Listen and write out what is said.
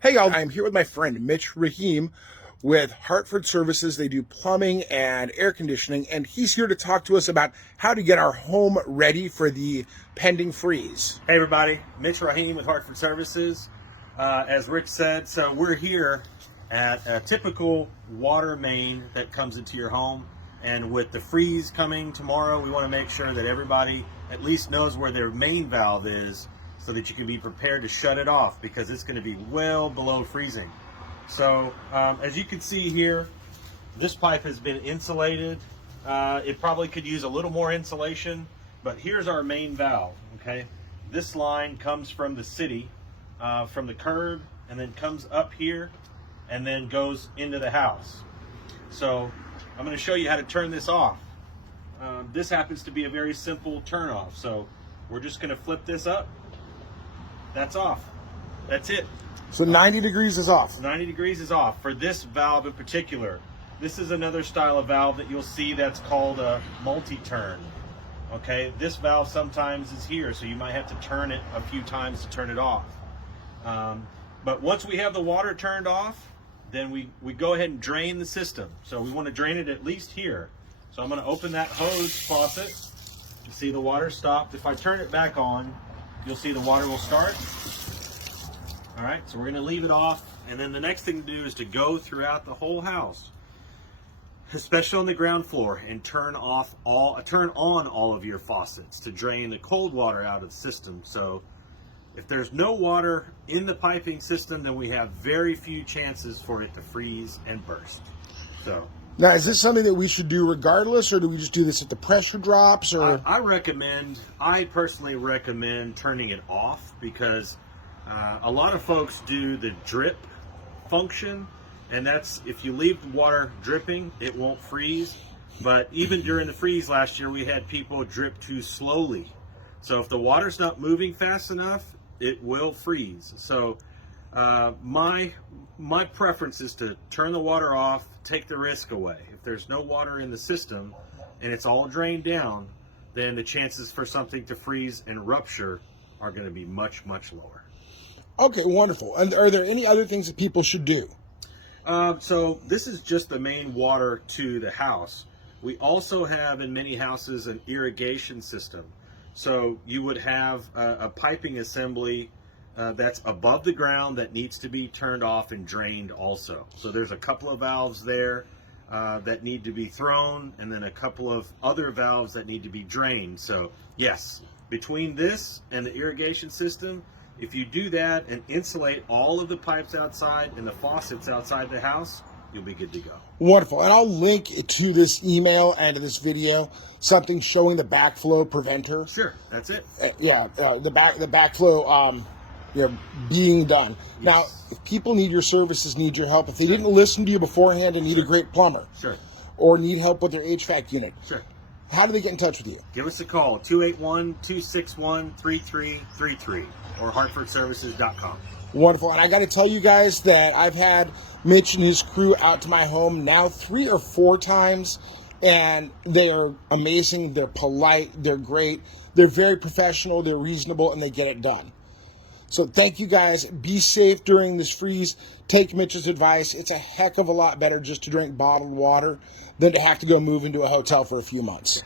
Hey y'all, I'm here with my friend Mitch with Hartford Services. They do plumbing and air conditioning, and he's here to talk to us about how to get our home ready for the pending freeze. Hey everybody, Mitch with Hartford Services. As Rich said, so we're here at a typical water main that comes into your home, and with the freeze coming tomorrow, we want to make sure that everybody at least knows where their main valve is so that you can be prepared to shut it off, because it's going to be well below freezing. So as you can see here, this pipe has been insulated. It probably could use a little more insulation, but here's our main valve. Okay, this line comes from the city, from the curb, and then comes up here and then goes into the house. So I'm going to show you how to turn this off. This happens to be a very simple turn off, so we're just going to flip this up. That's off. That's it. So 90 degrees is off. 90 degrees is off for this valve in particular. This is another style of valve that you'll see that's called a multi-turn. Okay, this valve sometimes is here, so you might have to turn it a few times to turn it off. But once we have the water turned off, then we go ahead and drain the system. So we want to drain it at least here. So I'm going to open that hose faucet. You see the water stopped. If I turn it back on, you'll see the water will start. All right, so we're going to leave it off, and then the next thing to do is to go throughout the whole house, especially on the ground floor, and turn on all of your faucets to drain the cold water out of the system. So if there's no water in the piping system, then we have very few chances for it to freeze and burst. So now, is this something that we should do regardless, or do we just do this if the pressure drops? Or I personally recommend turning it off, because a lot of folks do the drip function, and that's if you leave the water dripping, it won't freeze. But even during the freeze last year, we had people drip too slowly. So if the water's not moving fast enough, it will freeze. So my preference is to turn the water off, take the risk away. If there's no water in the system and it's all drained down, then the chances for something to freeze and rupture are going to be much, much lower. Okay, wonderful. And are there any other things that people should do? So this is just the main water to the house. We also have in many houses an irrigation system. So you would have a piping assembly that's above the ground that needs to be turned off and drained also. So there's a couple of valves there that need to be thrown, and then a couple of other valves that need to be drained. So yes, between this and the irrigation system, if you do that and insulate all of the pipes outside and the faucets outside the house, you'll be good to go. Wonderful. And I'll link to this email and to this video something showing the backflow preventer. Sure, that's it. The backflow being done. Yes. Now, if people need your services, need your help, if they didn't listen to you beforehand and need a great plumber, sure, or need help with their HVAC unit, sure, how do they get in touch with you? Give us a call, 281-261-3333, or hartfordservices.com. Wonderful. And I got to tell you guys that I've had Mitch and his crew out to my home now 3 or 4 times, and they are amazing. They're polite. They're great. They're very professional. They're reasonable, and they get it done. So thank you guys. Be safe during this freeze. Take Mitch's advice. It's a heck of a lot better just to drink bottled water than to have to go move into a hotel for a few months.